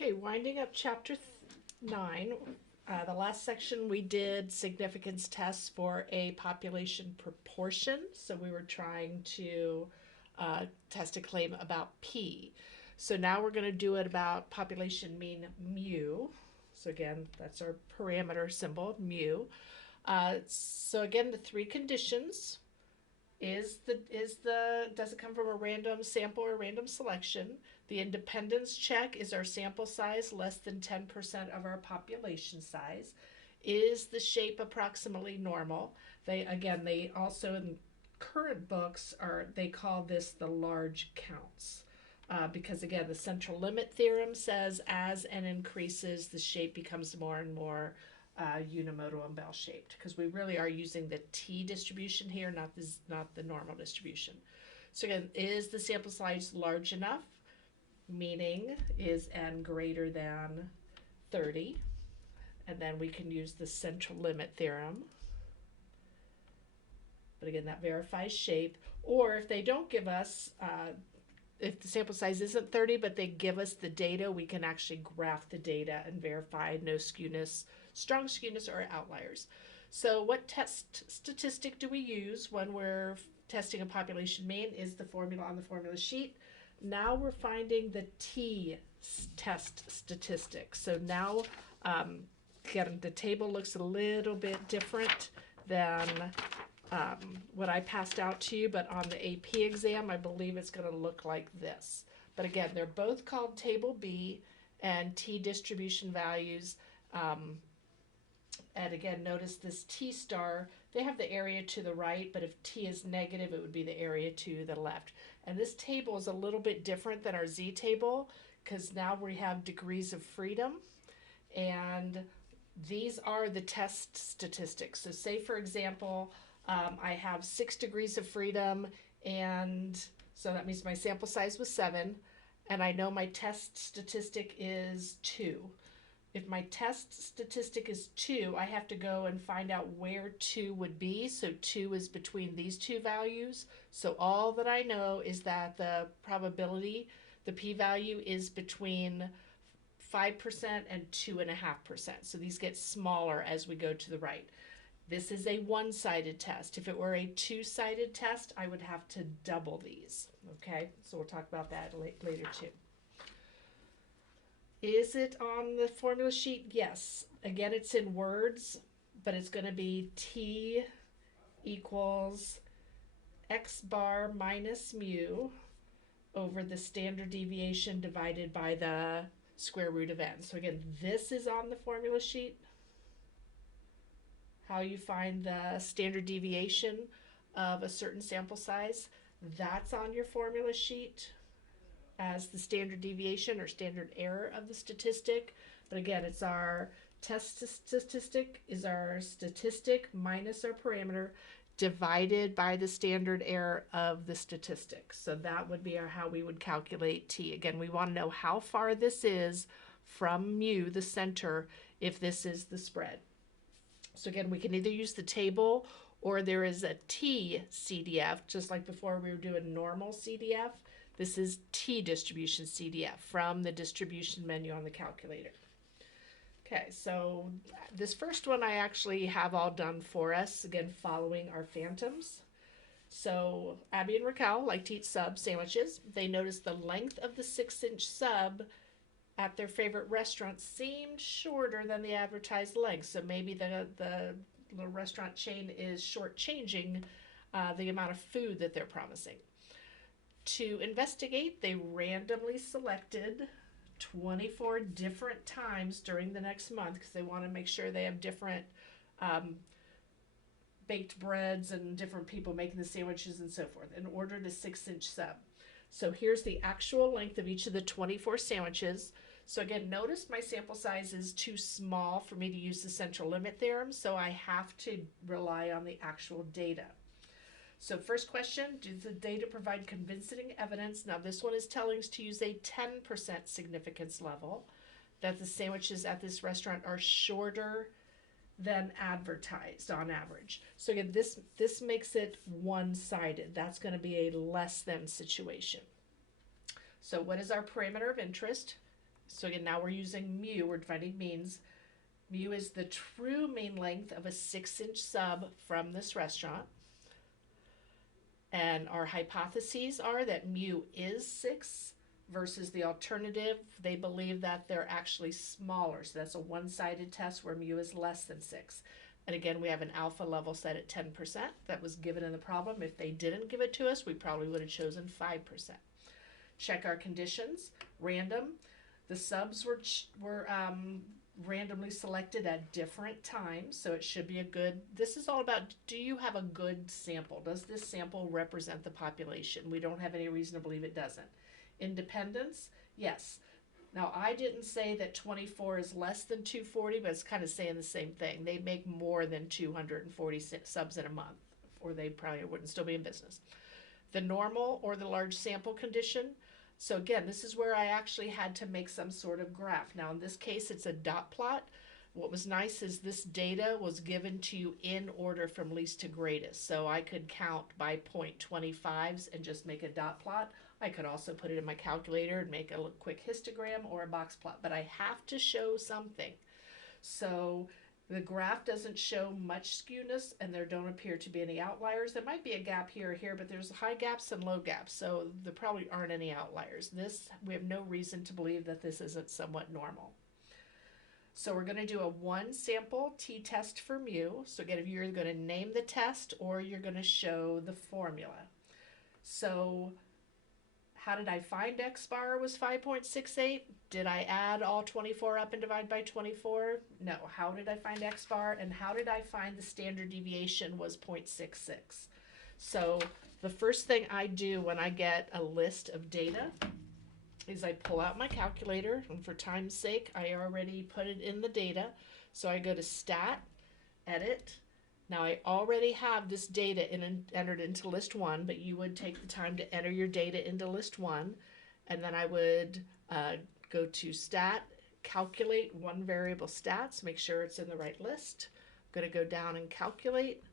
Okay, winding up chapter 9. The last section we did significance tests for a population proportion. So we were trying to test a claim about P. So now we're going to do it about population mean mu. So again, that's our parameter symbol, mu. So again, the three conditions does it come from a random sample or random selection? The independence check, is our sample size less than 10% of our population size? Is the shape approximately normal? They also in current books they call this the large counts. Because again, the central limit theorem says as n increases, the shape becomes more and more unimodal and bell shaped, because we really are using the t distribution here, not the normal distribution. So again, is the sample size large enough? Meaning, is n greater than 30? And then we can use the central limit theorem. But again, that verifies shape. Or if they don't give us, if the sample size isn't 30, but they give us the data, we can actually graph the data and verify no skewness, strong skewness, or outliers. So what test statistic do we use when we're testing a population mean? Is the formula on the formula sheet. Now we're finding the t-test statistic. So now, again, the table looks a little bit different than what I passed out to you, but on the AP exam, I believe it's going to look like this. But again, they're both called Table B and T distribution values. And again, notice this T star, they have the area to the right, but if T is negative, it would be the area to the left. And this table is a little bit different than our Z table, because now we have degrees of freedom, and these are the test statistics. So say, for example, I have 6 degrees of freedom, and so that means my sample size was 7, and I know my test statistic is 2. If my test statistic is 2, I have to go and find out where 2 would be. So 2 is between these two values. So all that I know is that the probability, the p-value, is between 5% and 2.5%. So these get smaller as we go to the right. This is a one-sided test. If it were a two-sided test, I would have to double these. Okay, so we'll talk about that later too. Is it on the formula sheet? Yes. Again, it's in words, but it's going to be T equals X bar minus mu over the standard deviation divided by the square root of n. So again, this is on the formula sheet. How you find the standard deviation of a certain sample size, that's on your formula sheet as the standard deviation or standard error of the statistic. But again, it's our test statistic is our statistic minus our parameter divided by the standard error of the statistic. So that would be how we would calculate t. Again, we want to know how far this is from mu, the center, if this is the spread. So again, we can either use the table, or there is a t CDF, just like before we were doing normal CDF. This is t distribution CDF from the distribution menu on the calculator. Okay, so this first one I actually have all done for us, again, following our phantoms. So Abby and Raquel like to eat sub sandwiches. They noticed the length of the 6-inch sub at their favorite restaurant seemed shorter than the advertised length. So maybe the restaurant chain is shortchanging the amount of food that they're promising. To investigate, they randomly selected 24 different times during the next month, because they want to make sure they have different baked breads and different people making the sandwiches and so forth, and ordered a 6-inch sub. So here's the actual length of each of the 24 sandwiches. So again, notice my sample size is too small for me to use the central limit theorem, so I have to rely on the actual data. So first question, does the data provide convincing evidence? Now this one is telling us to use a 10% significance level, that the sandwiches at this restaurant are shorter than advertised on average. So again, this makes it one-sided. That's going to be a less than situation. So what is our parameter of interest? So again, now we're using mu, we're finding means. Mu is the true mean length of a 6-inch sub from this restaurant. And our hypotheses are that mu is 6 versus the alternative. They believe that they're actually smaller. So that's a one-sided test where mu is less than 6. And again, we have an alpha level set at 10%. That was given in the problem. If they didn't give it to us, we probably would have chosen 5%. Check our conditions. Random. The subs were randomly selected at different times, so it should be a good, this is all about, do you have a good sample? Does this sample represent the population? We don't have any reason to believe it doesn't. Independence, yes. Now, I didn't say that 24 is less than 240, but it's kind of saying the same thing. They make more than 240 subs in a month, or they probably wouldn't still be in business. The normal or the large sample condition. So again, this is where I actually had to make some sort of graph. Now, in this case, it's a dot plot. What was nice is this data was given to you in order from least to greatest. So I could count by 0.25s and just make a dot plot. I could also put it in my calculator and make a quick histogram or a box plot, but I have to show something. So the graph doesn't show much skewness and there don't appear to be any outliers. There might be a gap here or here, but there's high gaps and low gaps, so there probably aren't any outliers. We have no reason to believe that this isn't somewhat normal. So we're going to do a one sample t-test for mu. So again, if you're going to name the test or you're going to show the formula. So how did I find X bar was 5.68? Did I add all 24 up and divide by 24? No. How did I find X bar, and how did I find the standard deviation was 0.66? So the first thing I do when I get a list of data is I pull out my calculator, and for time's sake, I already put it in the data. So I go to Stat, Edit. Now I already have this data entered into list 1, but you would take the time to enter your data into list 1, and then I would go to Stat, Calculate one variable stats, make sure it's in the right list. I'm going to go down and calculate.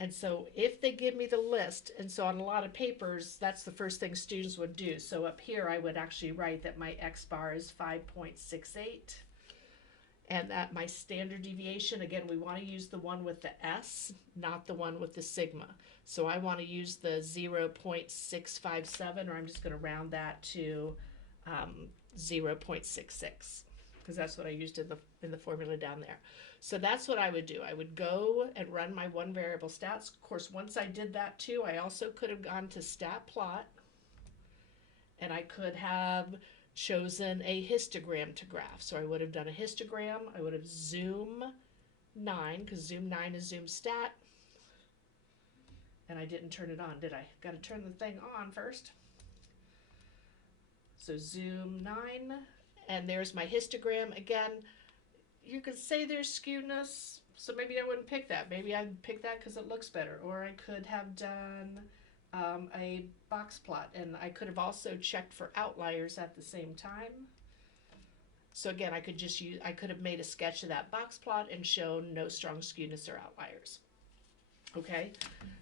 And so if they give me the list, and so on a lot of papers, that's the first thing students would do. So up here I would actually write that my X bar is 5.68. And that my standard deviation, again, we want to use the one with the S, not the one with the sigma. So I want to use the 0.657, or I'm just going to round that to 0.66, because that's what I used in the formula down there. So that's what I would do. I would go and run my one variable stats. Of course, once I did that too, I also could have gone to stat plot, and I could have chosen a histogram to graph. So I would have done a histogram. I would have zoom 9, because zoom 9 is zoom stat. And I didn't turn it on, did I? Got to turn the thing on first. So zoom 9, and there's my histogram. Again, you could say there's skewness, so maybe I wouldn't pick that. Maybe I'd pick that because it looks better. Or I could have done a box plot, and I could have also checked for outliers at the same time. So again, I could have made a sketch of that box plot and shown no strong skewness or outliers. Okay,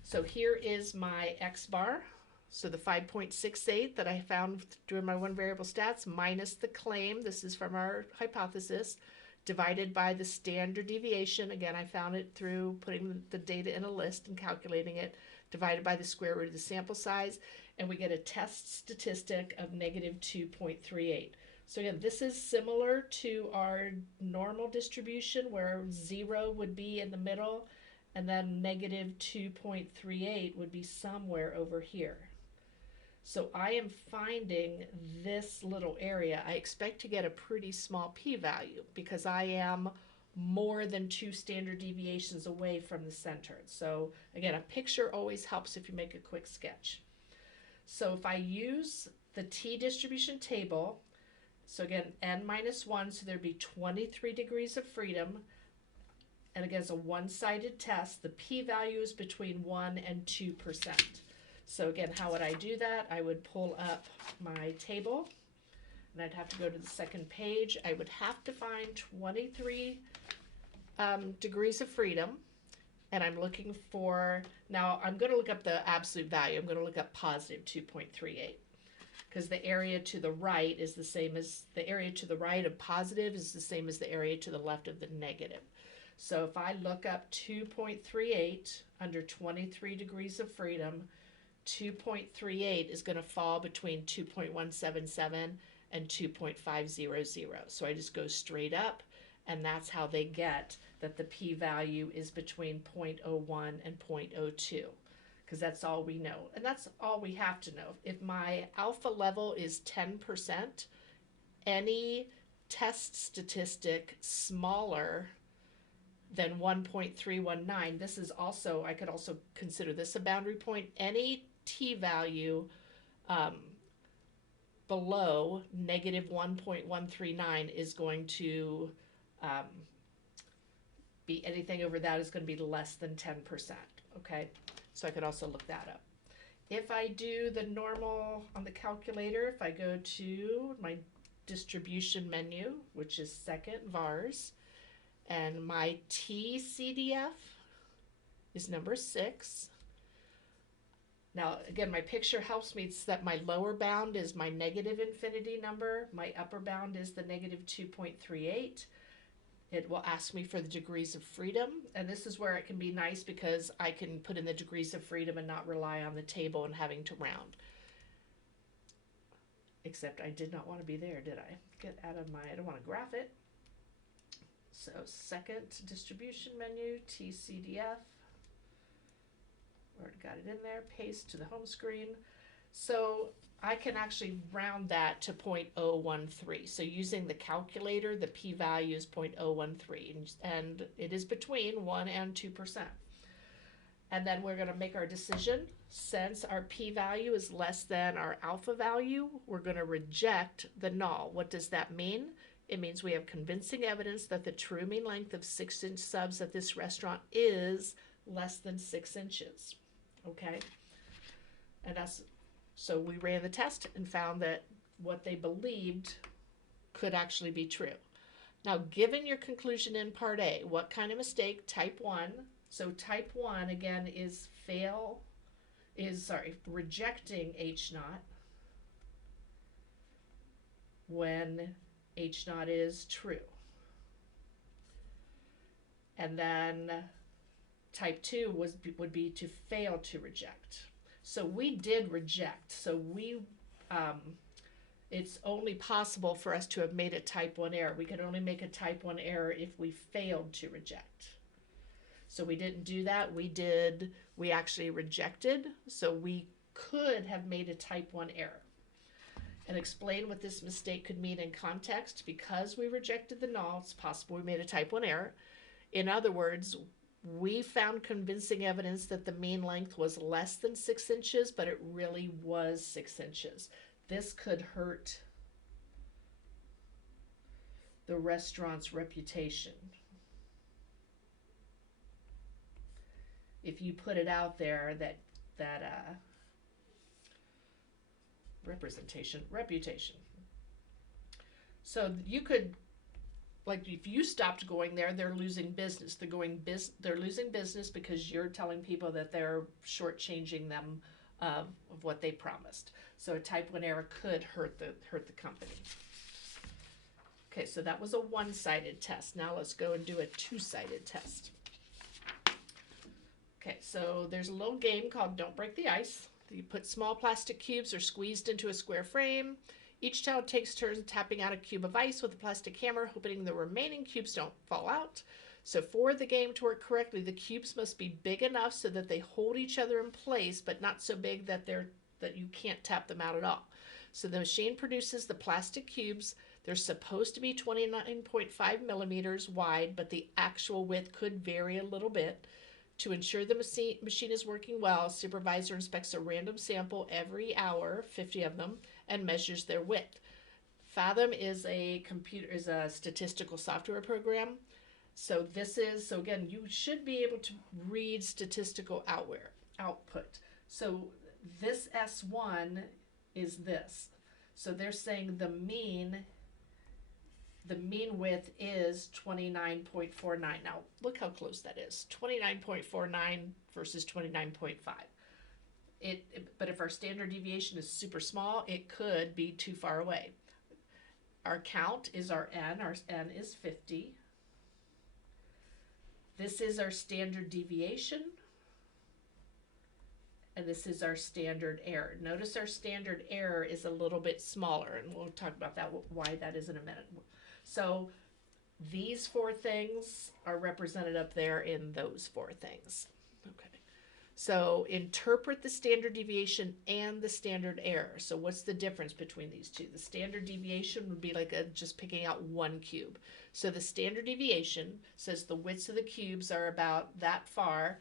so here is my X bar. So the 5.68 that I found doing my one variable stats minus the claim, this is from our hypothesis, divided by the standard deviation. Again, I found it through putting the data in a list and calculating it, divided by the square root of the sample size, and we get a test statistic of negative 2.38. So again, this is similar to our normal distribution where 0 would be in the middle, and then negative 2.38 would be somewhere over here. So I am finding this little area. I expect to get a pretty small p-value because I am more than 2 standard deviations away from the center. So again, a picture always helps if you make a quick sketch. So if I use the t-distribution table, so again, n minus 1, so there'd be 23 degrees of freedom. And again, it's a one-sided test. The p-value is between 1 and 2%. So again, how would I do that? I would pull up my table, and I'd have to go to the second page. I would have to find 23 degrees of freedom, and I'm looking for, now I'm going to look up the absolute value. I'm going to look up positive 2.38, because the area to the right is the same as the area to the right of positive is the same as the area to the left of the negative. So if I look up 2.38 under 23 degrees of freedom, 2.38 is going to fall between 2.177 and 2.500. So I just go straight up, and that's how they get that the p-value is between 0.01 and 0.02, because that's all we know. And that's all we have to know. If my alpha level is 10%, any test statistic smaller than 1.319, this is also, I could also consider this a boundary point. Any t-value below negative 1.139 is going to be, anything over that is going to be less than 10%, okay? So I could also look that up. If I do the normal on the calculator, if I go to my distribution menu, which is second vars, and my TCDF is number 6. Now, again, my picture helps me. It's that my lower bound is my negative infinity number. My upper bound is the negative 2.38. It will ask me for the degrees of freedom. And this is where it can be nice because I can put in the degrees of freedom and not rely on the table and having to round. Except I did not want to be there, did I? Get out of my, I don't want to graph it. So second distribution menu, TCDF, already got it in there, paste to the home screen. So I can actually round that to 0.013. So using the calculator, the p-value is 0.013, and it is between 1 and 2%. And then we're going to make our decision. Since our p-value is less than our alpha value, we're going to reject the null. What does that mean? It means we have convincing evidence that the true mean length of 6-inch subs at this restaurant is less than 6 inches. Okay? And that's, so we ran the test and found that what they believed could actually be true. Now, given your conclusion in part A, what kind of mistake? Type 1. So type 1, again, is rejecting H naught when H naught is true. And then type 2 would be to fail to reject. So we did reject. So we, it's only possible for us to have made a type 1 error. We could only make a type 1 error if we failed to reject. So we didn't do that. We actually rejected. So we could have made a type 1 error. And explain what this mistake could mean in context. Because we rejected the null, it's possible we made a type 1 error. In other words, we found convincing evidence that the mean length was less than 6 inches, but it really was 6 inches. This could hurt the restaurant's reputation. If you put it out there that reputation. So you could, like, if you stopped going there, they're losing business. They're losing business because you're telling people that they're shortchanging them of what they promised. So a type 1 error could hurt the company. Okay, so that was a one-sided test. Now let's go and do a two-sided test. Okay, so there's a little game called Don't Break the Ice. You put small plastic cubes are squeezed into a square frame. Each child takes turns tapping out a cube of ice with a plastic hammer, hoping the remaining cubes don't fall out. So for the game to work correctly, the cubes must be big enough so that they hold each other in place, but not so big that you can't tap them out at all. So the machine produces the plastic cubes. They're supposed to be 29.5 millimeters wide, but the actual width could vary a little bit. To ensure the machine is working well, supervisor inspects a random sample every hour, 50 of them, and measures their width. Fathom is a statistical software program. So again, you should be able to read statistical output. So this S1 is this. So they're saying the mean width is 29.49. Now, look how close that is. 29.49 versus 29.5. but if our standard deviation is super small, it could be too far away. Our count is our n is 50. This is our standard deviation, and this is our standard error. Notice our standard error is a little bit smaller, and we'll talk about that, why that is in a minute. So these four things are represented up there in those four things. Okay. So interpret the standard deviation and the standard error. So what's the difference between these two? The standard deviation would be like just picking out one cube. So the standard deviation says the widths of the cubes are about that far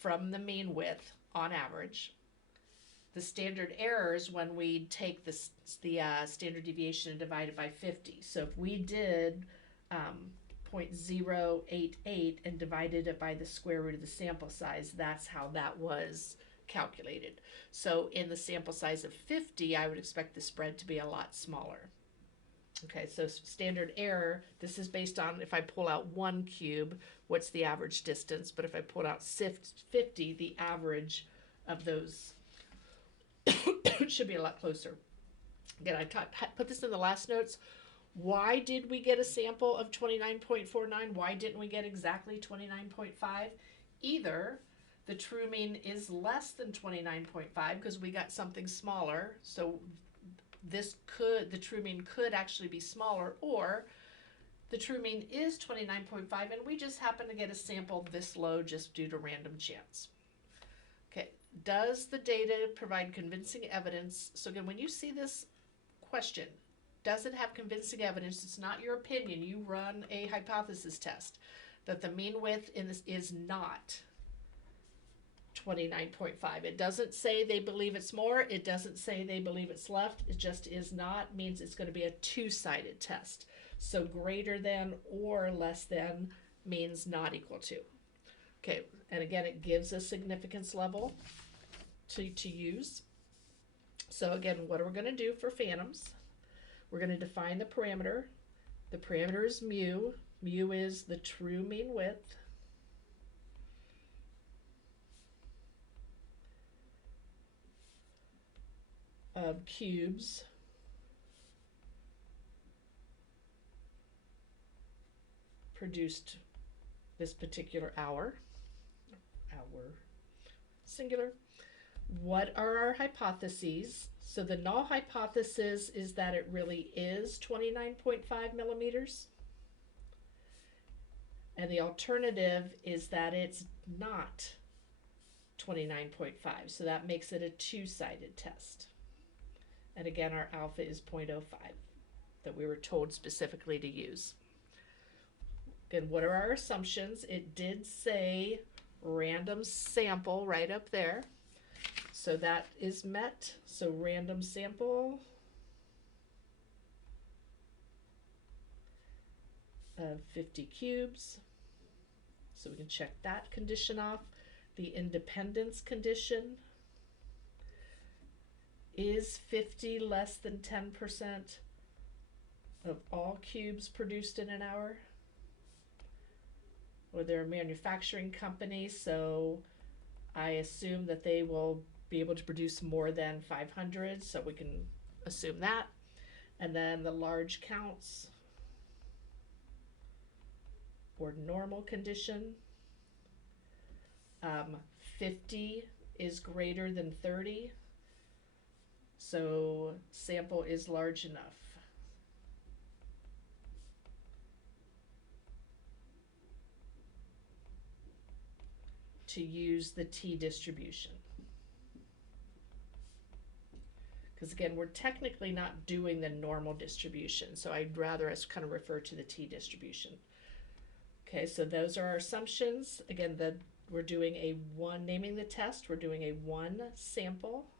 from the mean width on average. The standard error is when we take the standard deviation and divide it by 50. So if we did 0.088 and divided it by the square root of the sample size, that's how that was calculated. So in the sample size of 50, I would expect the spread to be a lot smaller. Okay, so standard error, this is based on if I pull out one cube, what's the average distance? But if I pull out 50, the average of those should be a lot closer. Again, I put this in the last notes. Why did we get a sample of 29.49? Why didn't we get exactly 29.5? Either the true mean is less than 29.5 because we got something smaller, so the true mean could actually be smaller, or the true mean is 29.5 and we just happen to get a sample this low just due to random chance. Okay, does the data provide convincing evidence? So again, when you see this question, does it have convincing evidence? It's not your opinion. You run a hypothesis test that the mean width in this is not 29.5. It doesn't say they believe it's more. It doesn't say they believe it's left. It just is not, means it's going to be a two-sided test. So greater than or less than means not equal to. Okay, and again, it gives a significance level to use. So again, what are we going to do for phantoms? We're going to define the parameter. The parameter is mu. Mu is the true mean width. Of cubes produced this particular hour singular. What are our hypotheses? So the null hypothesis is that it really is 29.5 millimeters. And the alternative is that it's not 29.5. So that makes it a two-sided test. And again, our alpha is 0.05 that we were told specifically to use. Again, what are our assumptions? It did say random sample right up there. So that is met. So random sample of 50 cubes. So we can check that condition off. The independence condition. Is 50 less than 10% of all cubes produced in an hour? Or they're a manufacturing company, so I assume that they will be able to produce more than 500, so we can assume that. And then the large counts, or normal condition. 50 is greater than 30. So sample is large enough. To use the t-distribution. Because again, we're technically not doing the normal distribution, so I'd rather us kind of refer to the t-distribution. Okay, so those are our assumptions. Again, we're doing a one, naming the test, we're doing a one sample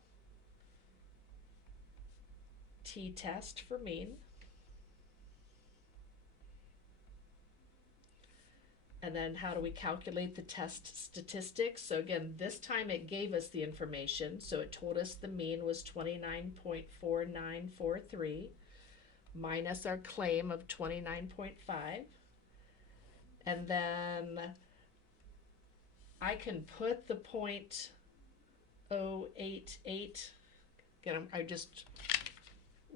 t-test for mean. And then how do we calculate the test statistics? So again, this time it gave us the information. So it told us the mean was 29.4943 minus our claim of 29.5. And then I can put the point 0.088. Again, I just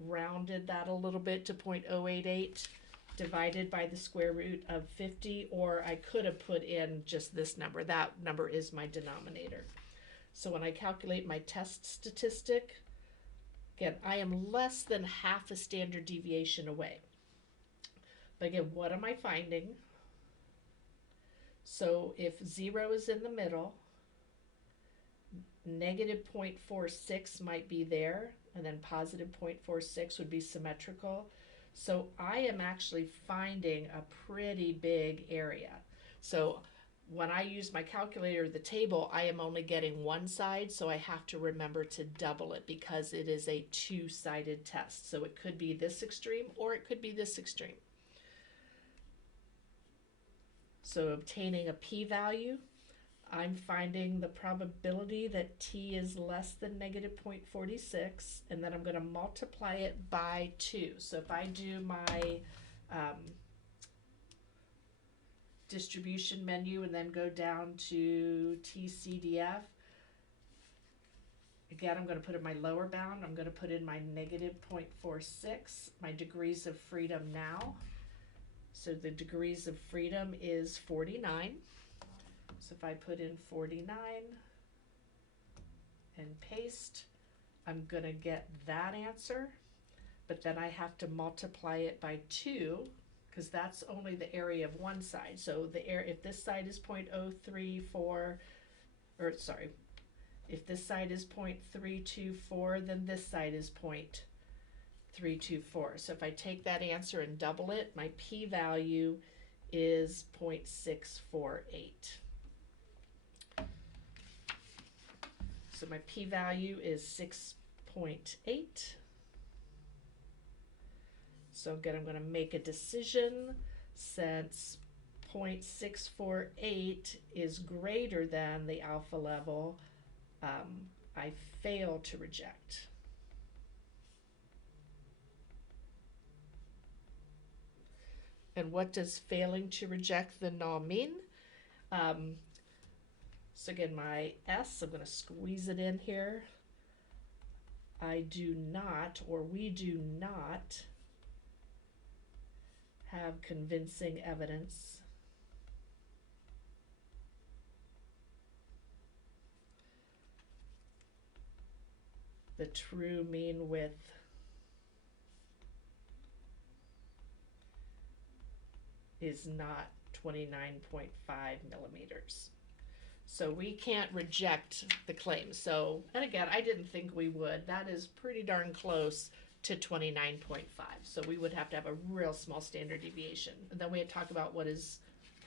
rounded that a little bit to 0.088 divided by the square root of 50, or I could have put in just this number. That number is my denominator. So when I calculate my test statistic, again, I am less than half a standard deviation away. But again, what am I finding? So if 0 is in the middle, negative 0.46 might be there, and then positive 0.46 would be symmetrical. So I am actually finding a pretty big area. So when I use my calculator, the table, I am only getting one side, so I have to remember to double it because it is a two-sided test. So it could be this extreme or it could be this extreme. So obtaining a p-value, I'm finding the probability that t is less than negative 0.46, and then I'm going to multiply it by 2. So if I do my distribution menu and then go down to TCDF, again, I'm going to put in my lower bound. I'm going to put in my negative 0.46, my degrees of freedom now. So the degrees of freedom is 49. So if I put in 49 and paste, I'm going to get that answer, but then I have to multiply it by 2 because that's only the area of one side. So the area, if this side is 0.034, or sorry, if this side is 0.324, then this side is 0.324. So if I take that answer and double it, my p-value is 0.648. So my p-value is 6.8. So again, I'm going to make a decision since 0.648 is greater than the alpha level. I fail to reject. And what does failing to reject the null mean? So again, my S, I'm going to squeeze it in here. I do not, or we do not, have convincing evidence the true mean width is not 29.5 millimeters. So we can't reject the claim. So, and again, I didn't think we would. That is pretty darn close to 29.5. So we would have to have a real small standard deviation. And then we had talked about what is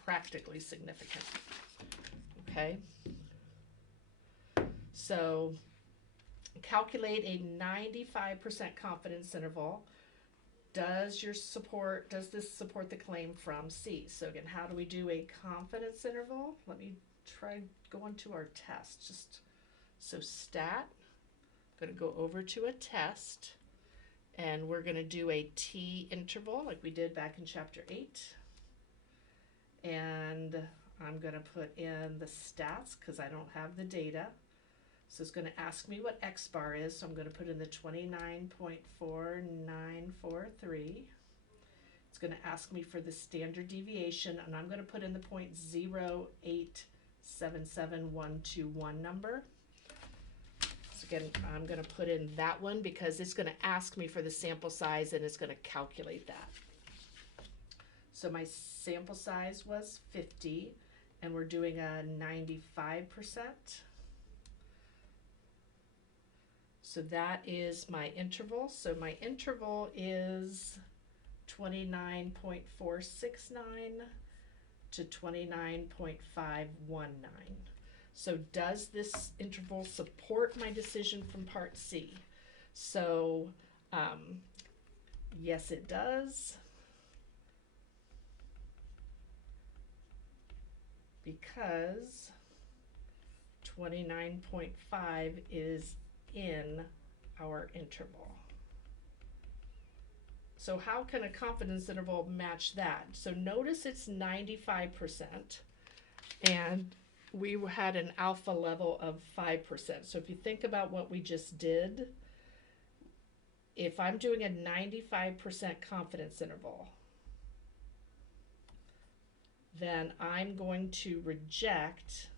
practically significant. Okay. So calculate a 95% confidence interval. Does this support the claim from C? So again, how do we do a confidence interval? Let me try going to our test. So stat, I'm going to go over to a test, and we're going to do a t interval like we did back in chapter 8. And I'm going to put in the stats because I don't have the data. So it's going to ask me what x bar is, so I'm going to put in the 29.4943. It's going to ask me for the standard deviation, and I'm going to put in the 0.0877121 number. So again, I'm going to put in that one because it's going to ask me for the sample size and it's going to calculate that. So my sample size was 50, and we're doing a 95%. So that is my interval. So my interval is 29.469 to 29.519. So does this interval support my decision from part C? So yes, it does. Because 29.5 is in our interval. So how can a confidence interval match that? So notice it's 95%, and we had an alpha level of 5%. So if you think about what we just did, if I'm doing a 95% confidence interval, then I'm going to reject.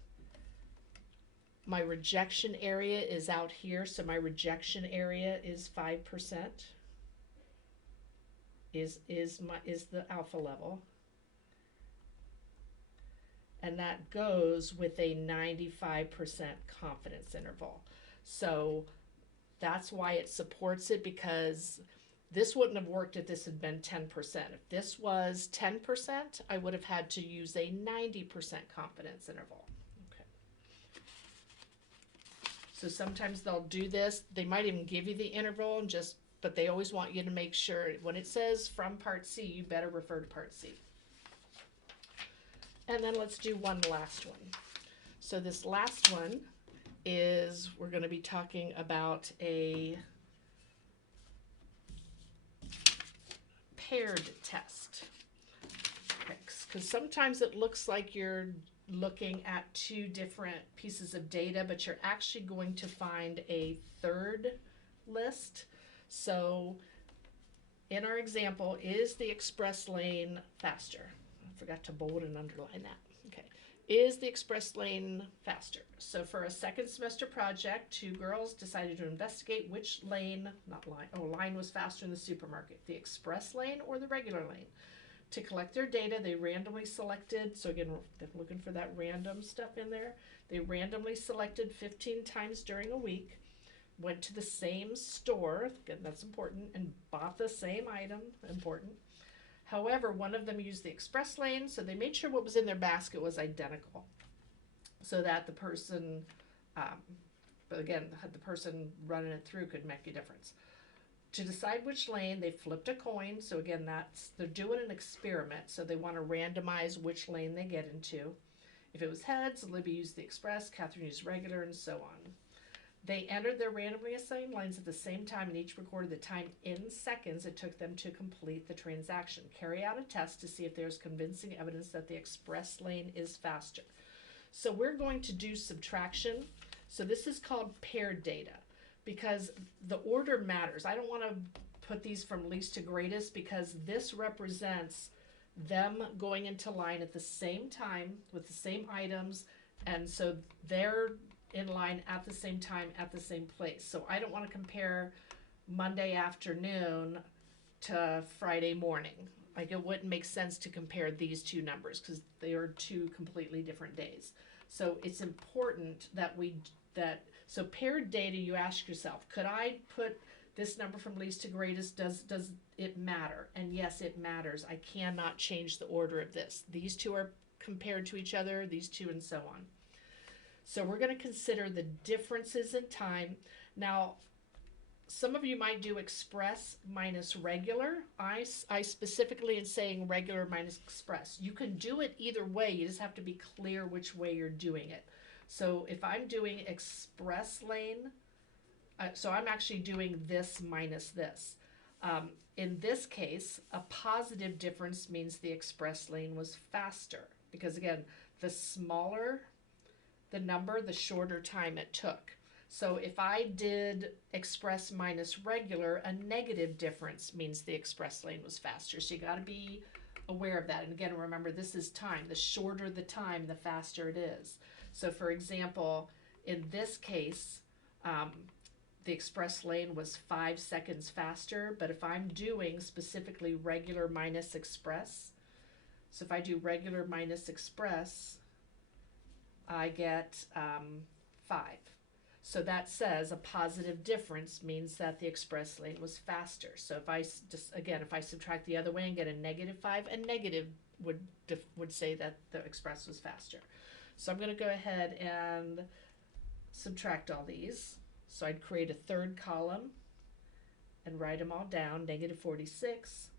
My rejection area is out here, so my rejection area is 5%. Is the alpha level. And that goes with a 95% confidence interval. So that's why it supports it, because this wouldn't have worked if this had been 10%. If this was 10%, I would have had to use a 90% confidence interval. Okay. So sometimes they'll do this. They might even give you the interval and but they always want you to make sure when it says from Part C, you better refer to Part C. And then let's do one last one. So this last one is, we're going to be talking about a paired test. Because sometimes it looks like you're looking at two different pieces of data, but you're actually going to find a third list. So in our example, is the express lane faster? I forgot to bold and underline that. Okay. Is the express lane faster? So for a second semester project, two girls decided to investigate which lane, line was faster in the supermarket, the express lane or the regular lane. To collect their data, they randomly selected, so again, they're looking for that random stuff in there. They randomly selected 15 times during a week, went to the same store, again, that's important, and bought the same item, important. However, one of them used the express lane, so they made sure what was in their basket was identical, so that the person, but again, the person running it through could make a difference. To decide which lane, they flipped a coin, so again, they're doing an experiment, so they want to randomize which lane they get into. If it was heads, Libby used the express, Catherine used regular, and so on. They entered their randomly assigned lines at the same time and each recorded the time in seconds it took them to complete the transaction. Carry out a test to see if there's convincing evidence that the express lane is faster. So we're going to do subtraction. So this is called paired data because the order matters. I don't want to put these from least to greatest because this represents them going into line at the same time with the same items, and so they're in line at the same time at the same place. So I don't want to compare Monday afternoon to Friday morning. Like it wouldn't make sense to compare these two numbers because they are two completely different days. So it's important that so paired data, you ask yourself, could I put this number from least to greatest? Does it matter? And yes, it matters. I cannot change the order of this. These two are compared to each other, these two, and so on. So we're going to consider the differences in time. Now, some of you might do express minus regular. I specifically am saying regular minus express. You can do it either way. You just have to be clear which way you're doing it. So if I'm doing express lane, so I'm actually doing this minus this. In this case, a positive difference means the express lane was faster because again, the smaller the number, the shorter time it took. So if I did express minus regular, a negative difference means the express lane was faster. So you got to be aware of that. And again, remember, this is time. The shorter the time, the faster it is. So for example, in this case, the express lane was 5 seconds faster, but if I'm doing specifically regular minus express, so if I do regular minus express, I get 5. So that says a positive difference means that the express lane was faster. So if I if I subtract the other way and get a -5, a negative would say that the express was faster. So I'm going to go ahead and subtract all these. So I'd create a third column and write them all down. -46,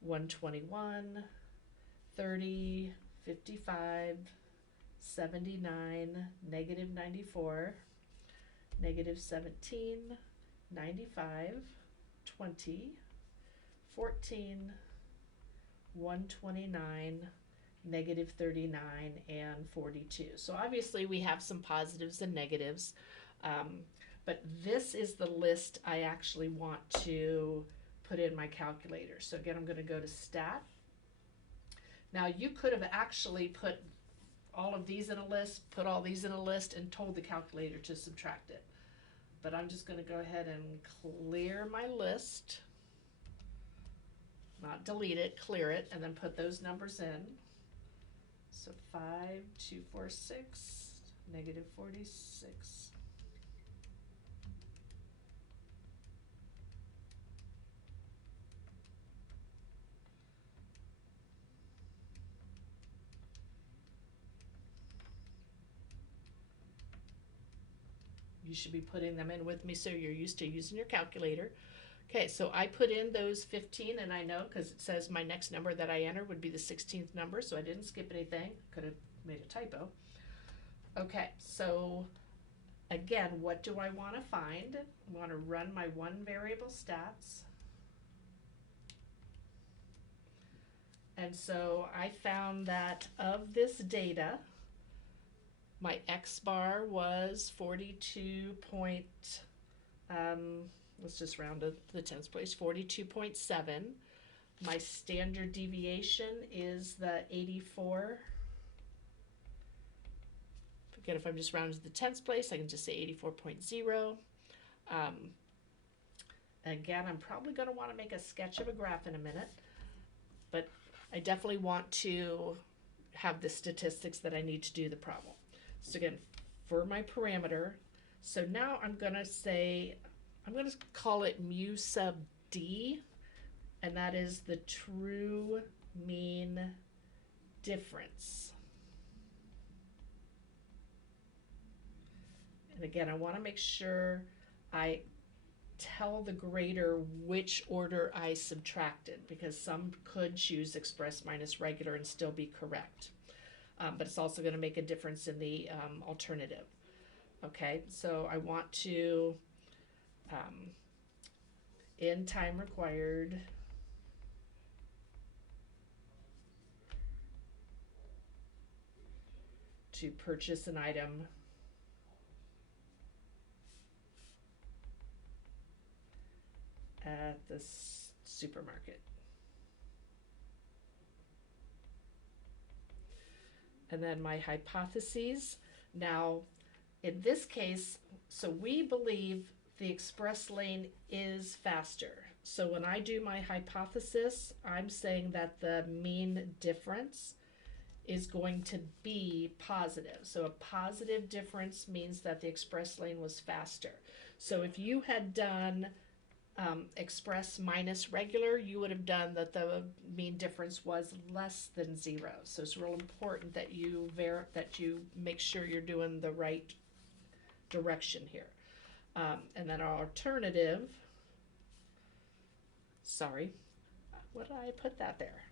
121, 30, 55, 79, -94, -17, 95, 20, 14, 129, negative 39, and 42. So obviously we have some positives and negatives, but this is the list I actually want to put in my calculator. So again, I'm going to go to Stat. Now you could have actually put all of these in a list, put all these in a list, and told the calculator to subtract it. But I'm just going to go ahead and clear my list, not delete it, clear it, and then put those numbers in. So 5246, negative 46. You should be putting them in with me so you're used to using your calculator. Okay, so I put in those 15, and I know because it says my next number that I enter would be the 16th number, so I didn't skip anything. Could have made a typo. Okay, so again, what do I want to find? I want to run my one variable stats. And so I found that of this data, my X bar was 42 point, let's just round to the 10th place, 42.7. My standard deviation is the 84. Again, if I'm just rounding to the 10th place, I can just say 84.0. Again, I'm probably going to want to make a sketch of a graph in a minute, but I definitely want to have the statistics that I need to do the problem. So again, for my parameter, so now I'm going to say, I'm going to call it mu sub d, and that is the true mean difference. And again, I want to make sure I tell the grader which order I subtracted, because some could choose express minus regular and still be correct. But it's also going to make a difference in the alternative. Okay, so I want to, in time required, to purchase an item at the supermarket. And then my hypotheses. Now, in this case, so we believe the express lane is faster. So when I do my hypothesis, I'm saying that the mean difference is going to be positive. So a positive difference means that the express lane was faster. So if you had done express minus regular, you would have done that the mean difference was less than 0. So it's real important that you make sure you're doing the right direction here. And then our alternative, sorry, what did I put that there?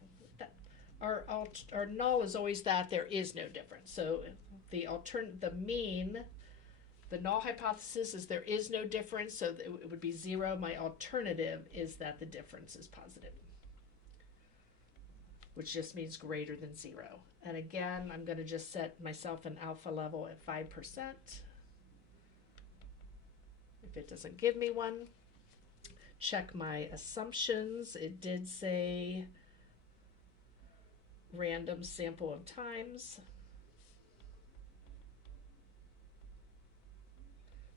Our null is always that there is no difference. So the mean, the null hypothesis is there is no difference, so it would be 0. My alternative is that the difference is positive, which just means greater than 0. And again, I'm going to just set myself an alpha level at 5%. If it doesn't give me one, check my assumptions. It did say random sample of times.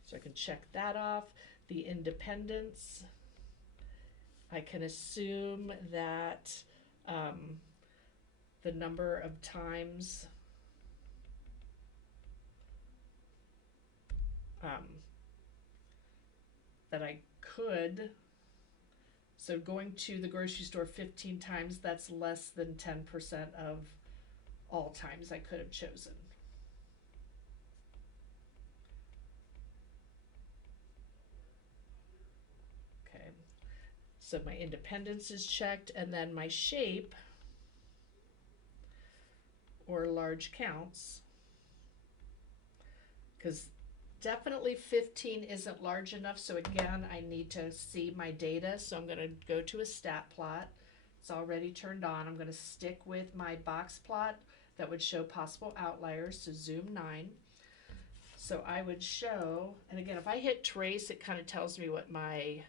So I can check that off. The independence, I can assume that the number of times that I could, so going to the grocery store 15 times, that's less than 10% of all times I could have chosen. Okay, so my independence is checked, and then my shape, or large counts, because definitely 15 isn't large enough, so again, I need to see my data, so I'm going to go to a stat plot. It's already turned on. I'm going to stick with my box plot that would show possible outliers, so zoom 9. So I would show, and again, if I hit trace, it kind of tells me what my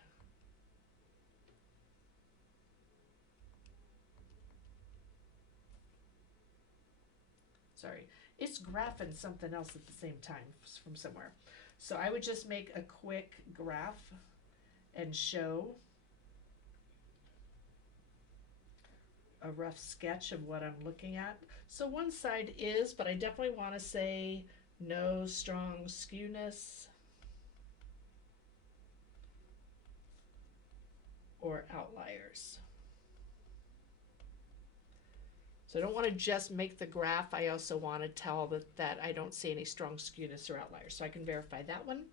it's graphing something else at the same time from somewhere. So I would just make a quick graph and show a rough sketch of what I'm looking at. So one side is, but I definitely want to say no strong skewness or outliers. So I don't want to just make the graph. I also want to tell that I don't see any strong skewness or outliers. So I can verify that one.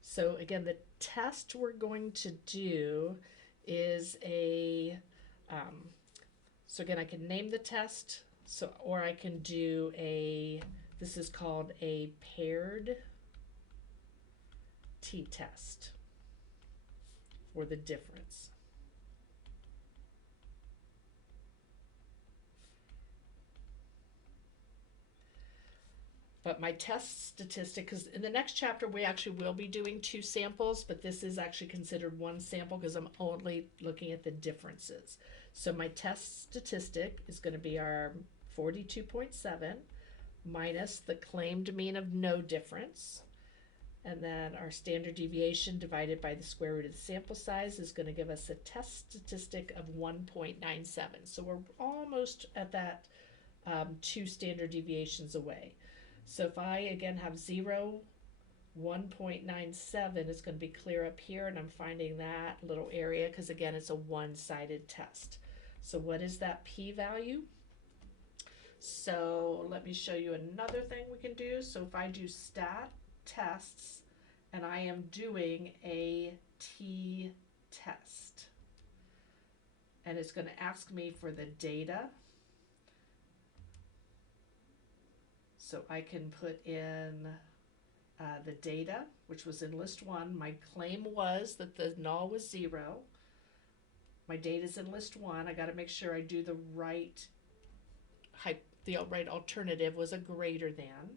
So again, the test we're going to do is a, so again, I can name the test, or I can do this is called a paired t-test for the difference. But my test statistic, because in the next chapter we actually will be doing 2 samples, but this is actually considered 1 sample because I'm only looking at the differences. So my test statistic is going to be our 42.7 minus the claimed mean of no difference. And then our standard deviation divided by the square root of the sample size is going to give us a test statistic of 1.97. So we're almost at that 2 standard deviations away. So if I again have 0, 1.97 is going to be clear up here, and I'm finding that little area because again it's a one-sided test. So what is that p-value? So let me show you another thing we can do. So if I do stat tests and I am doing a t-test, and it's going to ask me for the data. So I can put in the data, which was in list 1. My claim was that the null was 0. My data is in list 1. I got to make sure I do the right alternative was a greater than.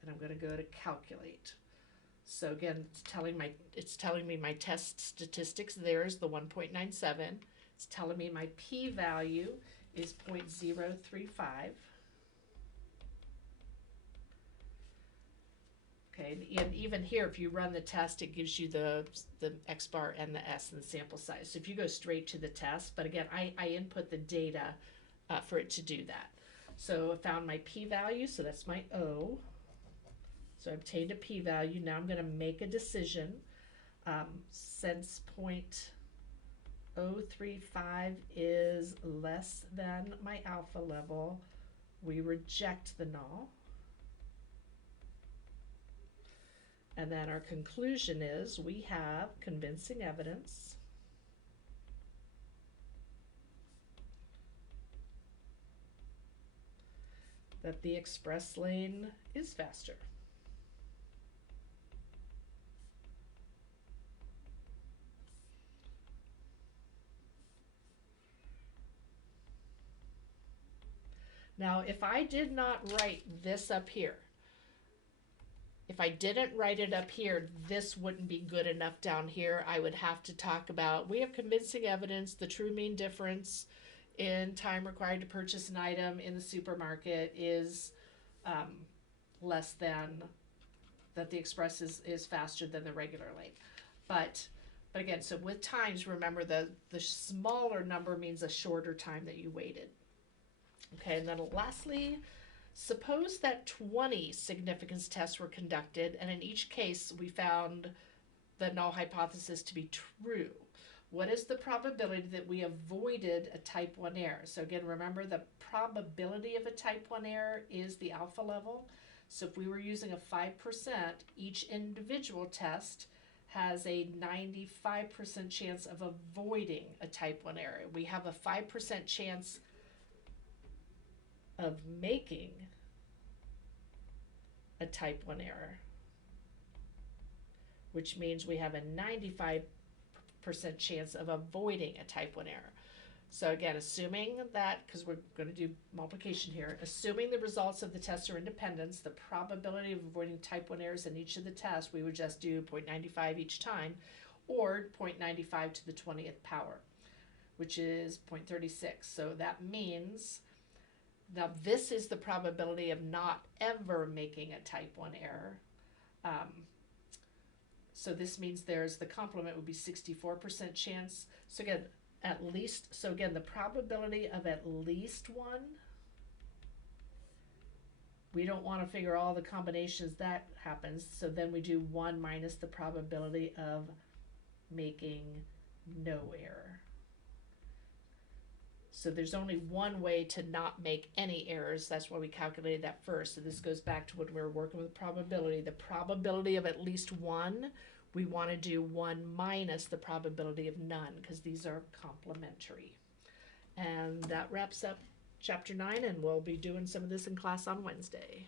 And I'm going to go to calculate. So again, it's telling me my test statistics. There's the 1.97. It's telling me my p-value is 0.035. Okay, and even here, if you run the test, it gives you the X bar and the S and the sample size. So if you go straight to the test, but again, I input the data for it to do that. So I found my p-value, so that's my O. So I obtained a p-value. Now I'm going to make a decision. Since 0.035 is less than my alpha level, we reject the null. And then our conclusion is we have convincing evidence that the express lane is faster. Now, if I did not write this up here, if I didn't write it up here, this wouldn't be good enough down here. I would have to talk about, we have convincing evidence, the true mean difference in time required to purchase an item in the supermarket is less than, that the express is faster than the regular lane. But again, so with times, remember the smaller number means a shorter time that you waited. Okay, and then lastly, suppose that 20 significance tests were conducted, and in each case we found the null hypothesis to be true. What is the probability that we avoided a type 1 error? So again, remember the probability of a type 1 error is the alpha level. So if we were using a 5%, each individual test has a 95% chance of avoiding a type 1 error. We have a 5% chance of making a type 1 error, which means we have a 95% percent chance of avoiding a type 1 error. So again, assuming that, because we're going to do multiplication here, assuming the results of the tests are independent, the probability of avoiding type 1 errors in each of the tests, we would just do 0.95 each time, or 0.95 to the 20th power, which is 0.36. So that means, now this is the probability of not ever making a type 1 error. So this means there's, the complement would be 64% chance. So again, at least, so again, the probability of at least one, we don't want to figure all the combinations that happens, so then we do 1 minus the probability of making no error. So there's only one way to not make any errors. That's why we calculated that first. So this goes back to when we were working with probability. The probability of at least one, we want to do 1 minus the probability of none, because these are complementary. And that wraps up chapter 9, and we'll be doing some of this in class on Wednesday.